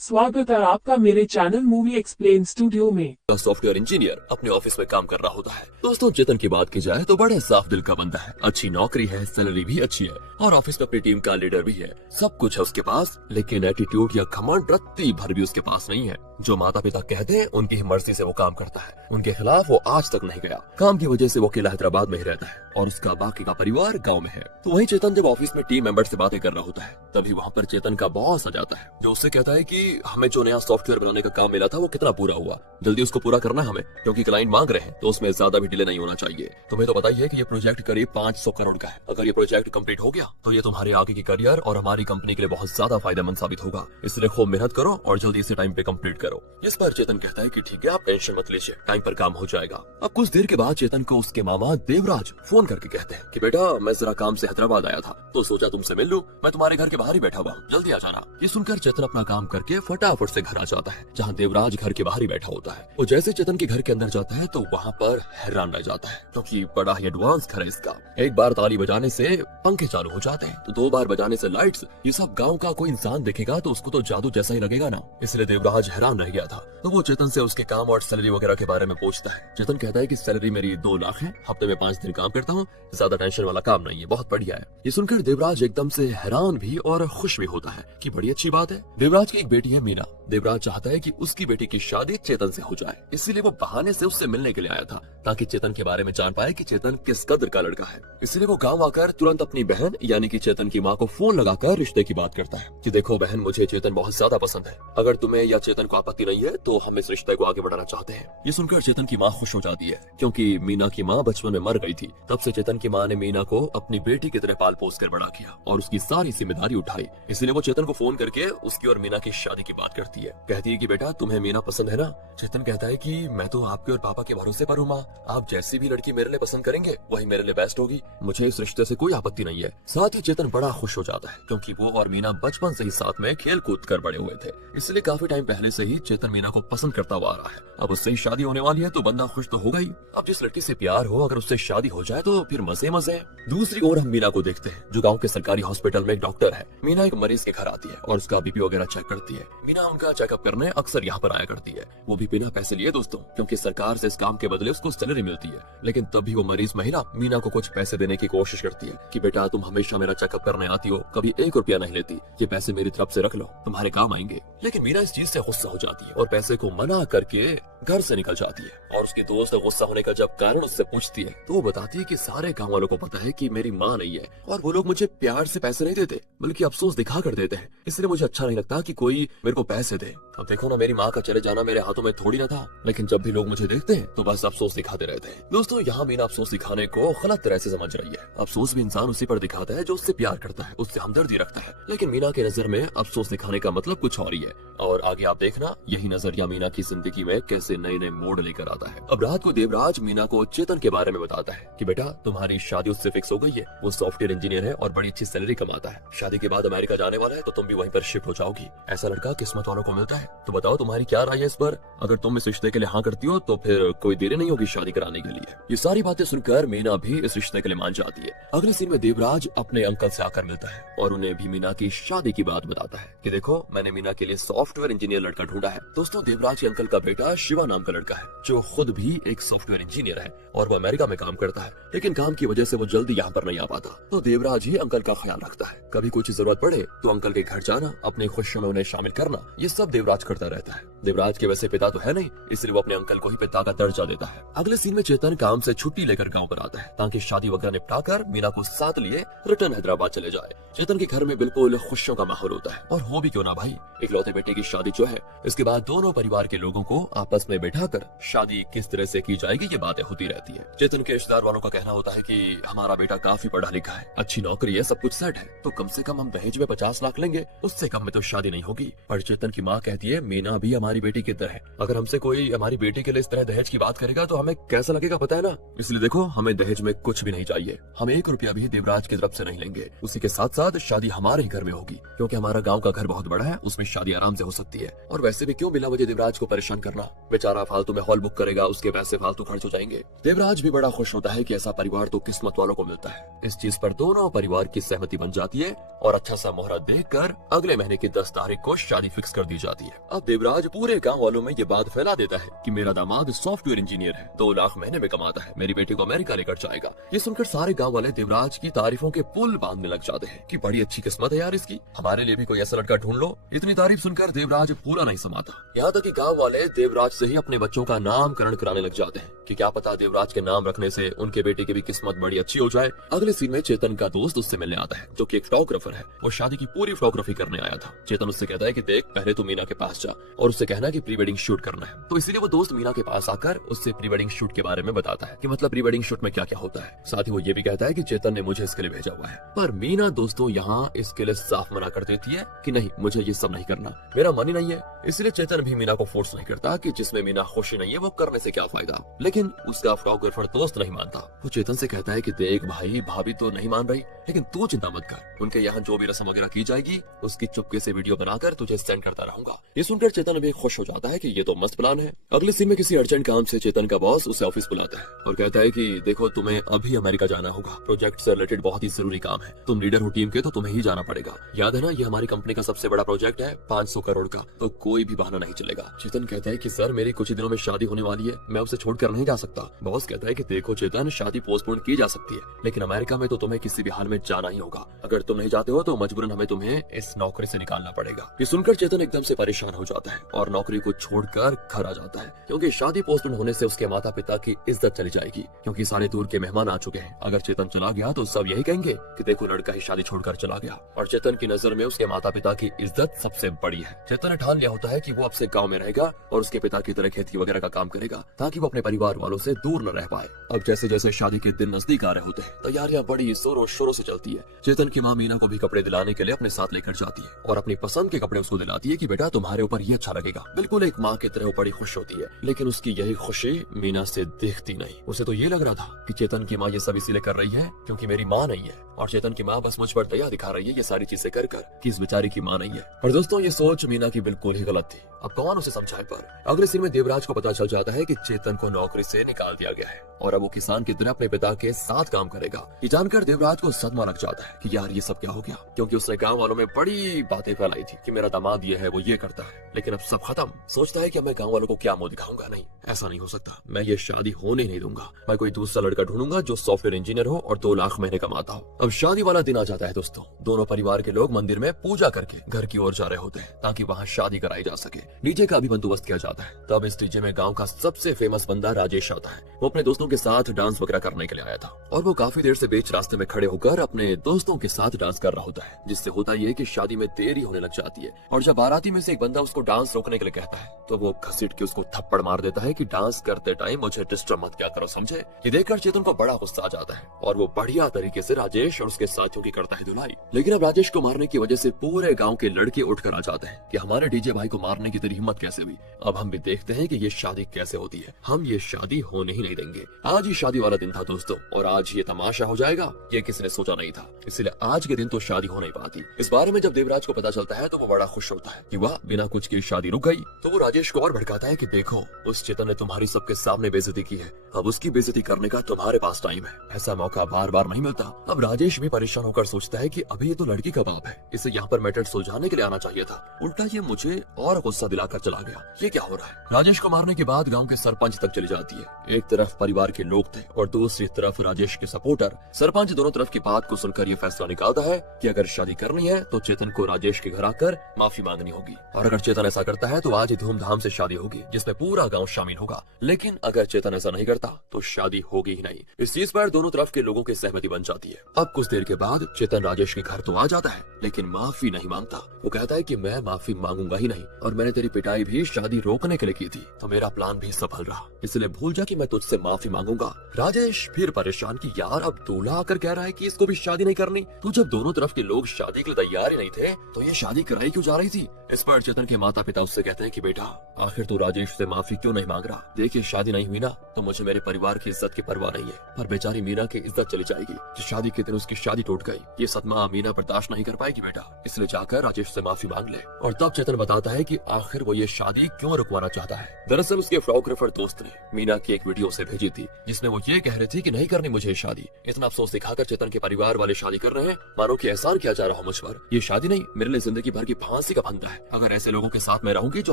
स्वागत है आपका मेरे चैनल मूवी एक्सप्लेन स्टूडियो में। सॉफ्टवेयर इंजीनियर अपने ऑफिस में काम कर रहा होता है। दोस्तों चेतन की बात की जाए तो बड़े साफ दिल का बंदा है, अच्छी नौकरी है, सैलरी भी अच्छी है और ऑफिस में अपनी टीम का लीडर भी है। सब कुछ है उसके पास, लेकिन एटीट्यूड या घमंड रत्ती भर भी उसके पास नहीं है। जो माता पिता कहते हैं उनकी ही मर्जी से वो काम करता है, उनके खिलाफ वो आज तक नहीं गया। काम की वजह से वो अकेला हैदराबाद में ही रहता है और उसका बाकी का परिवार गाँव में है। तो वही चेतन जब ऑफिस में टीम मेंबर से बातें कर रहा होता है, तभी वहाँ पर चेतन का बॉस आ जाता है, जो उससे कहता है कि हमें जो नया सॉफ्टवेयर बनाने का काम मिला था वो कितना पूरा हुआ, जल्दी उसको पूरा करना हमें, क्योंकि क्लाइंट मांग रहे हैं तो उसमें ज्यादा भी डिले नहीं होना चाहिए। तुम्हें तो पता ही है कि ये प्रोजेक्ट करीब 500 करोड़ का है। अगर ये प्रोजेक्ट कंप्लीट हो गया तो ये तुम्हारे आगे की करियर और हमारी कंपनी के लिए बहुत ज्यादा फायदेमंद साबित होगा, इसलिए खूब मेहनत करो और जल्दी से टाइम पे कंप्लीट करो। इस पर चेतन कहता है कि ठीक है, आप टेंशन मत लीजिए, टाइम पर काम हो जाएगा। अब कुछ देर के बाद चेतन को उसके मामा देवराज फोन करके कहते हैं कि बेटा मैं जरा काम से हैदराबाद आया था तो सोचा तुमसे मिल लूं, मैं तुम्हारे घर के बाहर ही बैठा हुआ हूँ, जल्दी आ जाना। ये सुनकर चेतन अपना काम करके फटाफट से घर आ जाता है, जहाँ देवराज घर के बाहर ही बैठा होता है। वो जैसे चेतन के घर के अंदर जाता है तो वहाँ पर हैरान रह जाता है, क्योंकि बड़ा ही एडवांस घर है इसका। एक बार ताली बजाने से पंखे चालू हो जाते हैं, तो 2 बार बजाने से लाइट्स। ये सब गाँव का कोई इंसान देखेगा तो उसको तो जादू जैसा ही लगेगा ना, इसलिए देवराज हैरान रह गया था। तो वो चेतन से उसके काम और सैलरी वगैरह के बारे में पूछता है। चेतन कहता है कि सैलरी मेरी 2 लाख है, हफ्ते में 5 दिन काम करता हूँ, ज्यादा टेंशन वाला काम नहीं है, बहुत बढ़िया है। ये सुनकर देवराज एकदम से हैरान भी और खुश भी होता है कि बड़ी अच्छी बात है। देवराज की एक बेटी है मीना। देवराज चाहता है कि उसकी बेटी की शादी चेतन से हो जाए, इसीलिए वो बहाने से उससे मिलने के लिए आया था, ताकि चेतन के बारे में जान पाए कि चेतन किस कदर का लड़का है। इसलिए वो गांव आकर तुरंत अपनी बहन यानी कि चेतन की माँ को फोन लगाकर रिश्ते की बात करता है कि देखो बहन, मुझे चेतन बहुत ज्यादा पसंद है, अगर तुम्हें या चेतन को आपत्ति नहीं है तो हम इस रिश्ते को आगे बढ़ाना चाहते हैं। ये सुनकर चेतन की माँ खुश हो जाती है, क्योंकि मीना की माँ बचपन में मर गई थी। तब से चेतन की माँ ने मीना को अपनी बेटी की तरह पाल पोस कर बड़ा किया और उसकी सारी जिम्मेदारी उठाई। इसलिए वो चेतन को फोन करके उसकी और मीना की शादी की बात करती है। कहती है कि बेटा तुम्हें मीना पसंद है ना? चेतन कहता है कि मैं तो आपके और पापा के भरोसे पर हूँ माँ, आप जैसी भी लड़की मेरे लिए पसंद करेंगे वही मेरे लिए बेस्ट होगी, मुझे इस रिश्ते से कोई आपत्ति नहीं है। साथ ही चेतन बड़ा खुश हो जाता है, क्योंकि वो और मीना बचपन से ही साथ में खेल कूद कर बड़े हुए थे, इसलिए काफी टाइम पहले से ही चेतन मीना को पसंद करता हुआ आ रहा है। अब उससे ही शादी होने वाली है तो बंदा खुश तो होगा ही। अब जिस लड़की से प्यार हो, अगर उससे शादी हो जाए तो फिर मजे मजे। दूसरी ओर हम मीना को देखते हैं, जो गाँव के सरकारी हॉस्पिटल में एक डॉक्टर है। मीना एक मरीज के घर आती है और उसका बीपी वगैरह चेक करती है। मीना उनका चेकअप करने अक्सर यहाँ पर आया करती है, वो भी बिना पैसे लिए दोस्तों, क्योंकि सरकार से इस काम के बदले उसको सैलरी मिलती है। लेकिन तब भी वो मरीज महिला मीना को कुछ पैसे देने की कोशिश करती है कि बेटा तुम हमेशा मेरा चेकअप करने आती हो, कभी 1 रुपया नहीं लेती, ये पैसे मेरी तरफ से रख लो, तुम्हारे काम आएंगे। लेकिन मीना इस चीज से गुस्सा हो जाती है और पैसे को मना करके घर से निकल जाती है। और उसकी दोस्त गुस्सा होने का जब कारण उससे पूछती है तो वो बताती है कि सारे गाँव वालों को पता है कि मेरी माँ नहीं है और वो लोग मुझे प्यार से पैसे नहीं देते, बल्कि अफसोस दिखा कर देते हैं, इसलिए मुझे अच्छा नहीं लगता कि कोई मेरे को पैसे दे। अब देखो ना, मेरी माँ का चले जाना मेरे हाथों में थोड़ी ना था, लेकिन जब भी लोग मुझे देखते हैं तो बस अफसोस दिखाते रहते हैं। दोस्तों यहाँ मीना अफसोस दिखाने को गलत तरह से समझ रही है। अफसोस भी इंसान उसी पर दिखाता है जो उससे प्यार करता है, उससे हमदर्दी रखता है, लेकिन मीना की नजर में अफसोस दिखाने का मतलब कुछ और ही है। और आगे आप देखना यही नजरिया मीना की जिंदगी में कैसे नए नए मोड़ लेकर आता है। अब रात को देवराज मीना को चेतन के बारे में बताता है कि बेटा तुम्हारी शादी उससे फिक्स हो गई है, वो सॉफ्टवेयर इंजीनियर है और बड़ी अच्छी सैलरी कमाता है, शादी के बाद अमेरिका जाने वाला है तो तुम भी वहीं पर शिफ्ट हो जाओगी। ऐसा लड़का किस्मत वालों को मिलता है। तो बताओ तुम्हारी क्या राय है इस पर? अगर तुम इस रिश्ते के लिए हाँ करती हो तो फिर कोई देरी नहीं होगी शादी कराने के लिए। ये सारी बातें सुनकर मीना भी इस रिश्ते के लिए मान जाती है। अगले सीन में देवराज अपने अंकल से आकर मिलता है और उन्हें भी मीना की शादी की बात बताता है कि देखो मैंने मीना के लिए सॉफ्टवेयर इंजीनियर लड़का ढूंढा है। दोस्तों देवराज के अंकल का बेटा शिवा नाम का लड़का है, जो खुद भी एक सॉफ्टवेयर इंजीनियर है और वो अमेरिका में काम करता है, लेकिन काम की वजह से वो जल्दी यहाँ पर नहीं आ पाता। तो देवराज ही अंकल का ख्याल रखता है, कभी कुछ जरूरत पड़े तो अंकल के घर जाना, अपनी खुशियों में उन्हें शामिल करना, ये सब देवराज करता रहता है। देवराज के वैसे पिता तो है नहीं, इसलिए वो अपने अंकल को ही पिता का दर्जा देता है। अगले सीन में चेतन काम से छुट्टी लेकर गांव पर आता है, ताकि शादी वगैरह निपटा कर मीना को साथ लिए रिटर्न हैदराबाद चले जाए। चेतन के घर में बिल्कुल खुशियों का माहौल होता है, और हो भी क्यों ना भाई, इकलौते बेटे की शादी जो है, इसके बाद दोनों परिवार के लोगों को आपस में बैठाकर शादी किस तरह से की जाएगी ये बातें होती रहती है। चेतन के रिश्तेदार वालों का कहना होता है कि हमारा बेटा काफी पढ़ा लिखा है, अच्छी नौकरी है, सब कुछ सेट है, तो कम से कम हम दहेज में 50 लाख लेंगे, उससे कम में तो शादी नहीं होगी। पर चेतन की माँ कहती है मीना भी हमारे हमारी बेटी की तरह है। अगर हमसे कोई हमारी बेटी के लिए इस तरह दहेज की बात करेगा तो हमें कैसा लगेगा पता है ना। इसलिए देखो, हमें दहेज में कुछ भी नहीं चाहिए। हम 1 रुपया भी देवराज की तरफ से नहीं लेंगे। उसी के साथ साथ शादी हमारे ही घर में होगी, क्योंकि हमारा गाँव का घर बहुत बड़ा है, उसमें शादी आराम से हो सकती है। और वैसे भी क्यों बिना वजह देवराज को परेशान करना। बेचारा फालतू में हॉल बुक करेगा, उसके पैसे फालतू खर्च हो जाएंगे। देवराज भी बड़ा खुश होता है कि ऐसा परिवार तो किस्मत वालों को मिलता है। इस चीज पर दोनों परिवार की सहमति बन जाती है और अच्छा सा मुहूर्त देखकर अगले महीने की 10 तारीख को शादी फिक्स कर दी जाती है। अब देवराज पूरे गांव वालों में ये बात फैला देता है कि मेरा दामाद सॉफ्टवेयर इंजीनियर है, 2 लाख महीने में कमाता है, मेरी बेटी को अमेरिका लेकर जाएगा। ये सुनकर सारे गांव वाले देवराज की तारीफों के पुल बांधने लग जाते हैं कि बड़ी अच्छी किस्मत है यार इसकी, हमारे लिए भी कोई ऐसा लड़का ढूंढ लो। इतनी तारीफ सुनकर देवराज पूरा नहीं समाता। यहाँ तक कि गांव वाले देवराज से ही अपने बच्चों का नामकरण कराने लग जाते हैं कि क्या पता देवराज के नाम रखने से उनके बेटे की भी किस्मत बड़ी अच्छी हो जाए। अगले सीन में चेतन का दोस्त उससे मिलने आता है, जो कि एक फोटोग्राफर है। वो शादी की पूरी फोटोग्राफी करने आया था। चेतन उससे कहता है कि देख, पहले तू मीना के पास जा और उससे कहना कि प्री वेडिंग शूट करना है। तो इसीलिए वो दोस्त मीना के पास आकर उससे प्री वेडिंग शूट के बारे में बताता है कि मतलब प्री वेडिंग शूट में क्या क्या होता है। साथ ही वो ये भी कहता है कि चेतन ने मुझे इसके लिए भेजा हुआ है। पर मीना दोस्तों यहाँ इसके लिए साफ मना कर देती है कि नहीं, मुझे ये सब नहीं करना, मेरा मन ही नहीं है। इसलिए चेतन भी मीना को फोर्स नहीं करता कि जिसमें मीना खुशी नहीं है वो करने से क्या फायदा। लेकिन उसका फोटोग्राफर दोस्त नहीं मानता। वो चेतन से कहता है कि देख भाई, भाभी तो नहीं मान रही, लेकिन तू चिंता मत कर, उनके यहाँ जो भी रस्म वगैरह की जाएगी उसकी चुपके से वीडियो बनाकर तुझे सेंड करता रहूंगा। ये सुनकर चेतन भी खुश हो जाता है कि ये तो मस्त प्लान है। अगले सीन में किसी अर्जेंट काम से चेतन का बॉस उसे ऑफिस बुलाता है और कहता है कि देखो, तुम्हें अभी अमेरिका जाना होगा, प्रोजेक्ट से रिलेटेड बहुत ही जरूरी काम है, तुम लीडर हो टीम के तो तुम्हें ही जाना पड़ेगा। याद है ना, ये हमारी कंपनी का सबसे बड़ा प्रोजेक्ट है, 500 करोड़ का, तो कोई भी बहाना नहीं चलेगा। चेतन कहता है कि सर, मेरी कुछ ही दिनों में शादी होने वाली है, मैं उसे छोड़कर नहीं जा सकता। बॉस कहता है कि देखो चेतन, शादी पोस्टपोन की जा सकती है, लेकिन अमेरिका में तो तुम्हें किसी भी हाल में जाना ही होगा। अगर तुम नहीं जाते हो तो मजबूरन हमें तुम्हें इस नौकरी से निकालना पड़ेगा। ये सुनकर चेतन एकदम से परेशान हो जाता है और नौकरी को छोड़कर घर आ जाता है, क्योंकि शादी पोस्टपोन होने से उसके माता पिता की इज्जत चली जाएगी, क्योंकि सारे दूर के मेहमान आ चुके हैं। अगर चेतन चला गया तो सब यही कहेंगे कि देखो, लड़का ही शादी छोड़कर चला गया। और चेतन की नजर में उसके माता पिता की इज्जत सबसे बड़ी है। चेतन ने ठान लिया होता है कि वो अब से गाँव में रहेगा और उसके पिता की तरह खेती वगैरह का काम करेगा, ताकि वो अपने परिवार वालों से दूर न रह पाए। अब जैसे जैसे शादी के दिन नजदीक आ रहे होते हैं, तैयारियां बड़ी जोरों शोरों से चलती है। चेतन की माँ मीना को भी कपड़े दिलाने के लिए अपने साथ लेकर जाती है और अपनी पसंद के कपड़े उसको दिलाती है कि बेटा, तुम्हारे ऊपर ये अच्छा लगेगा। बिल्कुल एक माँ की तरह वो बड़ी खुश होती है, लेकिन उसकी यही खुशी मीना से दिखती नहीं। उसे तो ये लग रहा था कि चेतन की माँ ये सब इसीलिए कर रही है क्योंकि मेरी माँ नहीं है, और चेतन की माँ बस मुझ पर दया दिखा रही है ये सारी चीजें कर कर कि इस बेचारी की माँ नहीं है। पर दोस्तों, ये सोच मीना की बिल्कुल ही गलत थी। अब कौन उसे समझाए। पर अगले सीन में देवराज को पता चल जाता है कि चेतन को नौकरी से निकाल दिया गया है और अब वो किसान की तरह अपने पिता के साथ काम करेगा। ये जानकर देवराज को सदमा लग जाता है कि यार ये सब क्या हो गया, क्योंकि उसने गांव वालों में बड़ी बातें फैलाई थी कि मेरा दामाद ये है, वो ये करता है, लेकिन अब सब खत्म। सोचता है कि मैं गांव वालों को क्या मुंह दिखाऊंगा। नहीं, ऐसा नहीं हो सकता, मैं ये शादी होने नहीं दूंगा। मैं कोई दूसरा लड़का ढूंढूंगा जो सॉफ्टवेयर इंजीनियर हो और 2 लाख महीने कमाता हो। अब शादी वाला दिन आ जाता है दोस्तों। दोनों परिवार के लोग मंदिर में पूजा करके घर की ओर जा रहे होते हैं ताकि वहाँ शादी कराई जा सके। डीजे का भी बंदोबस्त किया जाता है। तब इस डीजे में गांव का सबसे फेमस बंदा राजेश आता है। वो अपने दोस्तों के साथ डांस वगैरह करने के लिए आया था और वो काफी देर से बीच रास्ते में खड़े होकर अपने दोस्तों के साथ डांस कर रहा होता है, जिससे होता ये कि शादी में देरी होने लग जाती है। और जब बाराती में से एक बंदा उसको डांस रोकने के लिए कहता है तो वो घसीट के उसको थप्पड़ मार देता है कि डांस करते टाइम मुझे डिस्टर्ब मत क्या करो, समझे। ये देखकर चेतन को बड़ा गुस्सा आ जाता है और वो बढ़िया तरीके से राजेश और उसके साथियों की करता है धुलाई। लेकिन अब राजेश को मारने की वजह से पूरे गाँव के लड़के उठकर आ जाते हैं कि हमारे डीजे भाई को मारने की तेरी हिम्मत कैसे हुई। अब हम भी देखते हैं कि ये शादी कैसे होती है, हम ये शादी होने ही नहीं देंगे। आज ही शादी वाला दिन था दोस्तों, और आज ये तमाशा हो जाएगा ये किसी ने सोचा नहीं था, इसलिए आज के दिन तो शादी हो नहीं पाती। इस बारे में जब देवराज को पता चलता है तो वो बड़ा खुश होता है कि वाह, बिना कुछ की शादी रुक गई। तो वो राजेश को और भड़काता है कि देखो, उस चेतन ने तुम्हारी सबके सामने बेइज्जती की है, अब उसकी बेइज्जती करने का तुम्हारे पास टाइम है, ऐसा मौका बार बार नहीं मिलता। अब राजेश भी परेशान होकर सोचता है कि अभी ये तो लड़की का बाप है, इसे यहाँ पर मैटर सुलझाने के लिए आना चाहिए था, उल्टा ये मुझे और गुस्सा दिलाकर चला गया। ये क्या हो रहा है। राजेश को मारने के बाद गांव के सरपंच तक चली जाती है। एक तरफ परिवार के लोग थे और दूसरी तरफ राजेश के सपोर्टर। सरपंच दोनों तरफ की बात को सुनकर ये फैसला निकालता है कि अगर शादी करनी है तो चेतन को राजेश के घर आकर माफी मांगनी होगी, और अगर चेतन ऐसा करता है तो आज ही धूमधाम से शादी होगी जिसमें पूरा गाँव शामिल होगा। लेकिन अगर चेतन ऐसा नहीं करता तो शादी होगी ही नहीं। इस चीज पर दोनों तरफ के लोगों की सहमति बन जाती है। अब कुछ देर के बाद चेतन राजेश के घर तो आ जाता है, लेकिन माफी नहीं मांगता। वो कहता है कि मैं माफी मांगूंगा ही नहीं, और मैंने तेरी पिटाई भी शादी रोकने के लिए की थी, तो मेरा प्लान भी सफल रहा, इसलिए भूल जा कि मैं तुझसे माफी मांगूंगा। राजेश फिर परेशान कि यार, अब दूल्हा आकर कह रहा है कि इसको भी शादी नहीं करनी, तो जब दोनों तरफ के लोग शादी के लिए तैयार ही नहीं थे तो ये शादी कराई क्यों जा रही थी। इस पर चेतन के माता पिता उससे कहते हैं कि बेटा आखिर तू राजेश से माफी क्यों नहीं मांग रहा? देखिए शादी नहीं हुई ना तो मुझे मेरे परिवार की इज्जत की परवाह नहीं है। पर बेचारी मीना की इज्जत चली जाएगी कि शादी के दिन उसकी शादी टूट गई। ये सदमा मीना बर्दाश्त नहीं कर पाएगी बेटा, इसलिए जाकर राजेश से माफी मांग ले। और तब चेतन बताता है कि आखिर वो ये शादी क्यों रुकवाना चाहता है। दरअसल उसके फोटोग्राफर दोस्त ने मीना की एक वीडियो उसे भेजी थी जिसमें वो ये कह रहे थे कि नहीं करनी मुझे शादी। इतना अफसोस दिखाकर चेतन के परिवार वाले शादी कर रहे हैं मानो कि एहसान किया जा रहा हो मुझ पर। ये शादी नहीं मेरे लिए जिंदगी भर की फांसी का फंदा है। अगर ऐसे लोगों के साथ मैं रहूंगी जो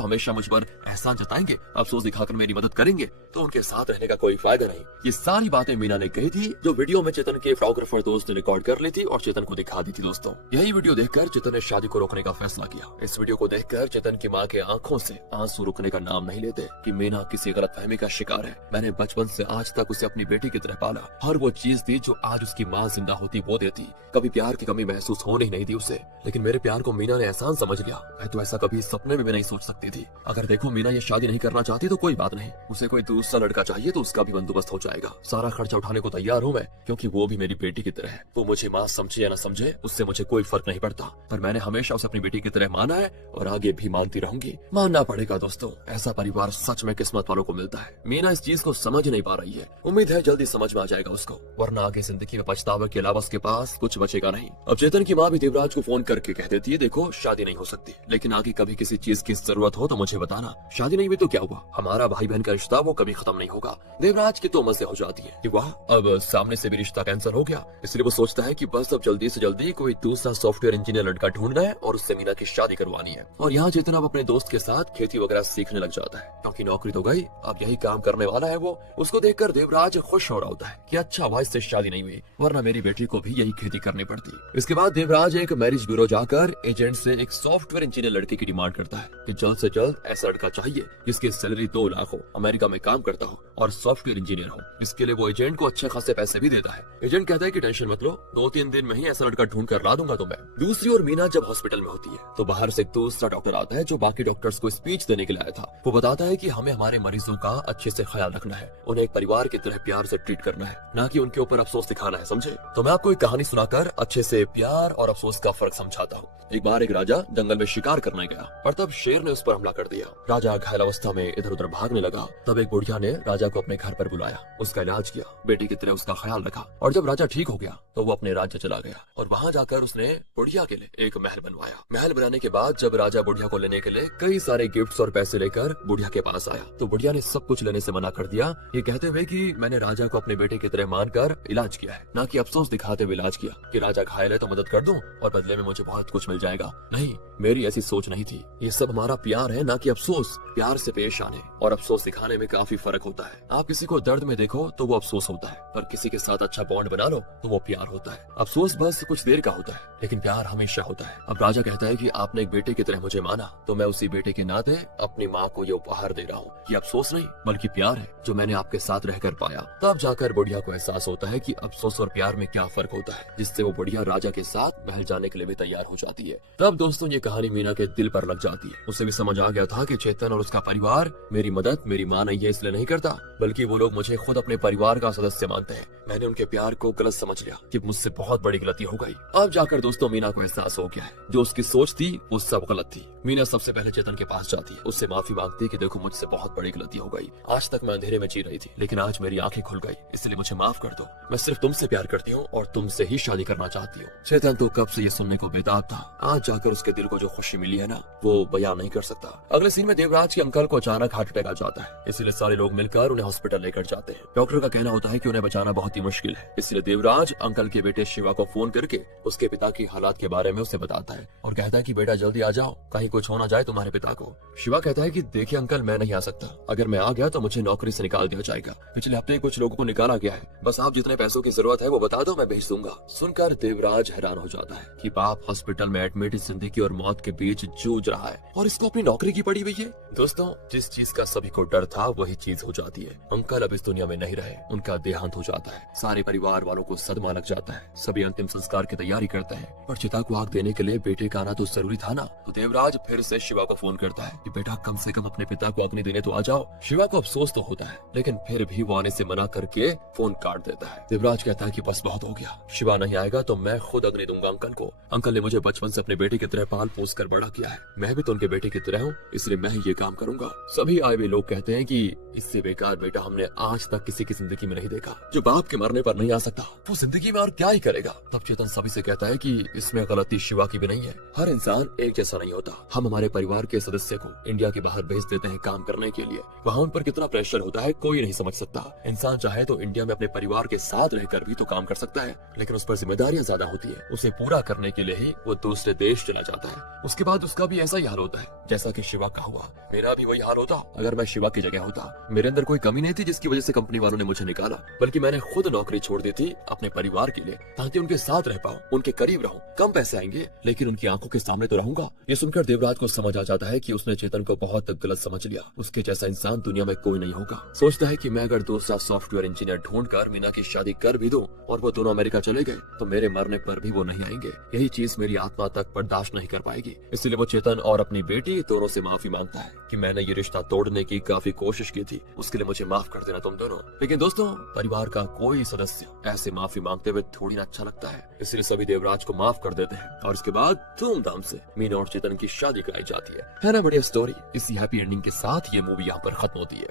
हमेशा मुझ पर एहसान जताएंगे, अफसोस दिखाकर मेरी मदद करेंगे, तो उनके साथ रहने का कोई फायदा नहीं। ये सारी बातें मीना ने कही थी जो वीडियो में चेतन के फोटोग्राफर दोस्त ने रिकॉर्ड कर ली थी और चेतन को दिखा दी थी। दोस्तों यही वीडियो देखकर चेतन ने शादी को रोकने का फैसला किया। इस वीडियो को देखकर चेतन की माँ के आंखों से आंसू रुकने का नाम नहीं लेते कि मीना किसी गलतफहमी का शिकार है। मैंने बचपन से आज तक उसे अपनी बेटी की तरह पाला। हर वो चीज थी जो आज उसकी माँ जिंदा होती वो देती। कभी प्यार की कमी महसूस होने ही नहीं दी उसे, लेकिन मेरे प्यार को मीना ने एहसान समझ लिया। मैं तो ऐसा कभी सपने में भी नहीं सोच सकती थी। अगर देखो मीना ये शादी नहीं करना चाहती तो कोई बात नहीं, उसे कोई दूसरा लड़का चाहिए तो उसका भी बंदोबस्त हो जाएगा। सारा खर्चा उठाने को तैयार हूँ मैं, क्योंकि वो भी मेरी बेटी की तरह है। वो मुझे माँ समझे या न समझे उससे मुझे कोई फर्क नहीं पड़ता, पर मैंने हमेशा उसे अपनी बेटी की तरह माना है और आगे भी मानती रहूंगी। मानना पड़ेगा दोस्तों, ऐसा परिवार सच में किस्मत वालों को मिलता है। मीना इस चीज को समझ नहीं पा रही है। उम्मीद है जल्दी समझ में आ जाएगा उसको, वरना आगे जिंदगी में पछतावे के अलावा उसके पास कुछ बचेगा नहीं। अब चेतन की माँ भी देवराज को फोन करके कह देती है, देखो शादी नहीं हो सकती, लेकिन आगे कभी किसी चीज की जरूरत हो तो मुझे बताना। शादी नहीं हुई तो क्या हुआ, हमारा भाई बहन का रिश्ता वो कभी खत्म नहीं होगा। देवराज की तो मजे हो जाती है कि वाह अब सामने से भी रिश्ता कैंसिल हो गया, इसलिए वो सोचता है कि बस अब जल्दी से जल्दी कोई दूसरा सॉफ्टवेयर इंजीनियर लड़का ढूंढना है और उससे मीना की शादी करवानी है। और यहाँ चेतन अब अपने दोस्त के साथ खेती वगैरह सीखने लग जाता है, क्योंकि नौकरी तो गई, अब यही काम करने वाला है वो। उसको देखकर देवराज खुश हो रहा होता है कि अच्छा हुआ इससे शादी नहीं हुई, वरना मेरी बेटी को भी यही खेती करनी पड़ती। इसके बाद देवराज एक मैरिज ब्यूरो जाकर एजेंट से एक सॉफ्टवेयर इंजीनियर लड़के की डिमांड करता है कि जल्द से जल्द ऐसा लड़का चाहिए जिसकी सैलरी 2 लाख हो, अमेरिका में काम करता हो और सॉफ्टवेयर इंजीनियर हो। इसके लिए वो एजेंट को अच्छे खासे पैसे भी देता है। एजेंट कहता है कि टेंशन मत लो, 2-3 दिन में ही ऐसा लड़का ढूंढ कर ला दूंगा तुम्हें। दूसरी ओर मीना जब हॉस्पिटल में होती है तो बाहर से एक दूसरा डॉक्टर आता है जो बाकी डॉक्टर्स को स्पीच देने के लिए आया था। वो बताता है कि हमें हमारे मरीजों का अच्छे से ख्याल रखना है, उन्हें एक परिवार की तरह प्यार से ट्रीट करना है, ना कि उनके ऊपर अफसोस दिखाना है, समझे? तो मैं आपको एक कहानी सुनाकर अच्छे से प्यार और अफसोस का फर्क समझाता हूँ। एक बार एक राजा जंगल में शिकार करने गया और तब शेर ने उस पर हमला कर दिया। राजा घायल अवस्था में इधर उधर भागने लगा। तब एक बुढ़िया ने राजा को अपने घर पर बुलाया, उसका इलाज किया, बेटी की तरह उसका ख्याल रखा, और जब राजा ठीक हो गया तो वो अपने राज्य चला गया और वहाँ जाकर उसने बुढ़िया के लिए एक महल बनवाया। महल बनाने के बाद जब राजा बुढ़िया को लेने के लिए कई सारे गिफ्ट्स और पैसे लेकर बुढ़िया के पास आया तो बुढ़िया ने सब कुछ लेने से मना कर दिया, ये कहते हुए कि मैंने राजा को अपने बेटे की तरह मानकर इलाज किया है, ना कि अफसोस दिखाते हुए इलाज किया कि राजा घायल है तो मदद कर दूं और बदले में मुझे बहुत कुछ मिल जाएगा। नहीं, मेरी ऐसी सोच नहीं थी। ये सब हमारा प्यार है, ना कि अफसोस। प्यार से पेश आने और अफसोस दिखाने में काफी फर्क होता है। आप किसी को दर्द में देखो तो वो अफसोस होता है, पर किसी के साथ अच्छा बॉन्ड बना लो तो वो प्यार होता है। अफसोस बस कुछ देर का होता है, लेकिन प्यार हमेशा होता है। अब राजा कहता है कि आपने एक बेटे की तरह मुझे माना, तो मैं उसी बेटे के नाते अपनी माँ को ये उपहार दे रहा हूँ। ये अफसोस नहीं बल्कि प्यार है जो मैंने आपके साथ रहकर पाया। तब जाकर बुढ़िया को एहसास होता है कि अफसोस और प्यार में क्या फर्क होता है, जिससे वो बुढ़िया राजा के साथ महल जाने के लिए भी तैयार हो जाती है। तब दोस्तों ये कहानी मीना के दिल पर लग जाती है। उसे भी समझ आ गया था कि चेतन और उसका परिवार मेरी मदद मेरी माँ नहीं है इसलिए नहीं करता, बल्कि वो लोग मुझे खुद अपने परिवार का सदस्य मानते हैं। मैंने उनके प्यार को गलत समझ लिया कि मुझसे बहुत बड़ी गलती हो गई। अब जाकर दोस्तों मीना को एहसास हो गया है जो उसकी सोच थी वो सब गलत थी। मीना सबसे पहले चेतन के पास जाती है, उससे माफी मांगती है कि देखो मुझसे बहुत बड़ी गलती हो गई। आज तक मैं अंधेरे में जी रही थी, लेकिन आज मेरी आंखें खुल गई, इसलिए मुझे माफ कर दो। मैं सिर्फ तुमसे प्यार करती हूँ और तुमसे ही शादी करना चाहती हूँ। चेतन तो कब से ये सुनने को बेताब था। आज जाकर उसके दिल को जो खुशी मिली है ना वो बयां नहीं कर सकता। अगले सीन में देवराज के अंकल को अचानक हार्ट अटैक आ जाता है, इसलिए सारे लोग मिलकर उन्हें हॉस्पिटल लेकर जाते हैं। डॉक्टर का कहना होता है कि उन्हें बचाना बहुत ही मुश्किल है, इसलिए देवराज अंकल के बेटे शिवा को फोन करके उसके पिता की हालात के बारे में उसे बताता है और कहता है कि बेटा जल्दी आ जाओ, कहीं कुछ हो ना जाए तुम्हारे पिता को। शिवा कहता है कि देखिए अंकल मैं नहीं आ सकता, अगर मैं आ गया तो मुझे नौकरी से निकाल दिया जाएगा। पिछले हफ्ते कुछ लोगों को निकाला गया है, बस आप जितने पैसों की जरूरत है वो बता दो, मैं भेज दूंगा। सुनकर देवराज हैरान हो जाता है कि बाप हॉस्पिटल में एडमिट जिंदगी और मौत के बीच जूझ रहा है और इसको अपनी नौकरी की पड़ी हुई है। दोस्तों जिस चीज का सभी को डर था वही चीज हो जाती है। अंकल अब इस दुनिया में नहीं रहे, उनका देहांत हो जाता है सारे परिवार वालों को सदमा लग जाता है। सभी अंतिम संस्कार की तैयारी करते हैं, पर चिता को आग देने के लिए बेटे का आना तो जरूरी था ना। तो देवराज फिर से शिवा को फोन करता है कि बेटा कम से कम अपने पिता को अग्नि देने तो आ जाओ। शिवा को अफसोस तो होता है, लेकिन फिर भी वो आने से मना करके फोन काट देता है। देवराज कहता है कि बस बहुत हो गया, शिवा नहीं आएगा तो मैं खुद अग्नि दूंगा अंकल को। अंकल ने मुझे बचपन से अपने बेटे की तरह पाल पोस कर बड़ा किया है, मैं भी तो उनके बेटे की तरह हूँ, इसलिए मैं ही ये काम करूंगा। सभी आए हुए लोग कहते हैं कि इससे बेकार बेटा हमने आज तक किसी की जिंदगी में नहीं देखा। जो बाप के मरने पर नहीं आ सकता वो जिंदगी में और क्या ही करेगा। तब चेतन सभी से कहता है कि इसमें गलती शिवा की भी नहीं है, हर इंसान एक जैसा नहीं होता। हम हमारे परिवार के सदस्य को इंडिया के बाहर भेज देते हैं काम करने के लिए, वहाँ उन पर कितना प्रेशर होता है कोई नहीं समझ सकता। इंसान चाहे तो इंडिया में अपने परिवार के साथ रहकर भी तो काम कर सकता है, लेकिन उस पर जिम्मेदारियां ज्यादा होती है। उसे पूरा करने के लिए ही वो दूसरे देश चला जाता है। उसके बाद उसका भी ऐसा ही हाल होता है जैसा कि शिवा का हुआ। मेरा भी वही हाल होता अगर मैं शिवा की जगह होता। मेरे अंदर कोई कमी नहीं थी जिसकी वजह से कंपनी वालों ने मुझे निकाला, बल्कि मैंने खुद नौकरी छोड़ दी थी अपने परिवार के लिए, ताकि उनके साथ रह पाऊं, उनके करीब रहूं। कम पैसे आएंगे लेकिन उनकी आंखों के सामने तो रहूंगा। ये सुनकर देवराज को समझ आ जाता है कि उसने चेतन को बहुत गलत समझ लिया। उसके जैसा इंसान दुनिया में कोई नहीं होगा। सोचता है कि मैं अगर दूसरा सॉफ्टवेयर इंजीनियर ढूंढकर मीना की शादी कर भी दूं और वो दोनों अमेरिका चले गए तो मेरे मरने पर भी वो नहीं आएंगे। यही चीज मेरी आत्मा तक बर्दाश्त नहीं कर पाएगी। इसलिए वो चेतन और अपनी बेटी दोनों से माफी मांगता है कि मैंने ये रिश्ता तोड़ने की काफी कोशिश की थी, उसके लिए मुझे माफ कर देना तुम दोनों। लेकिन दोस्तों, परिवार का कोई सदस्य ऐसे माफी मांगते हुए थोड़ी ना अच्छा लगता है, इसलिए सभी देवराज को माफ कर देते हैं और उसके बाद धूमधाम से मीना और चेतन की शादी कराई जाती है ना। बढ़िया स्टोरी। इसी हैप्पी एंडिंग के साथ ये मूवी यहाँ पर खत्म होती है।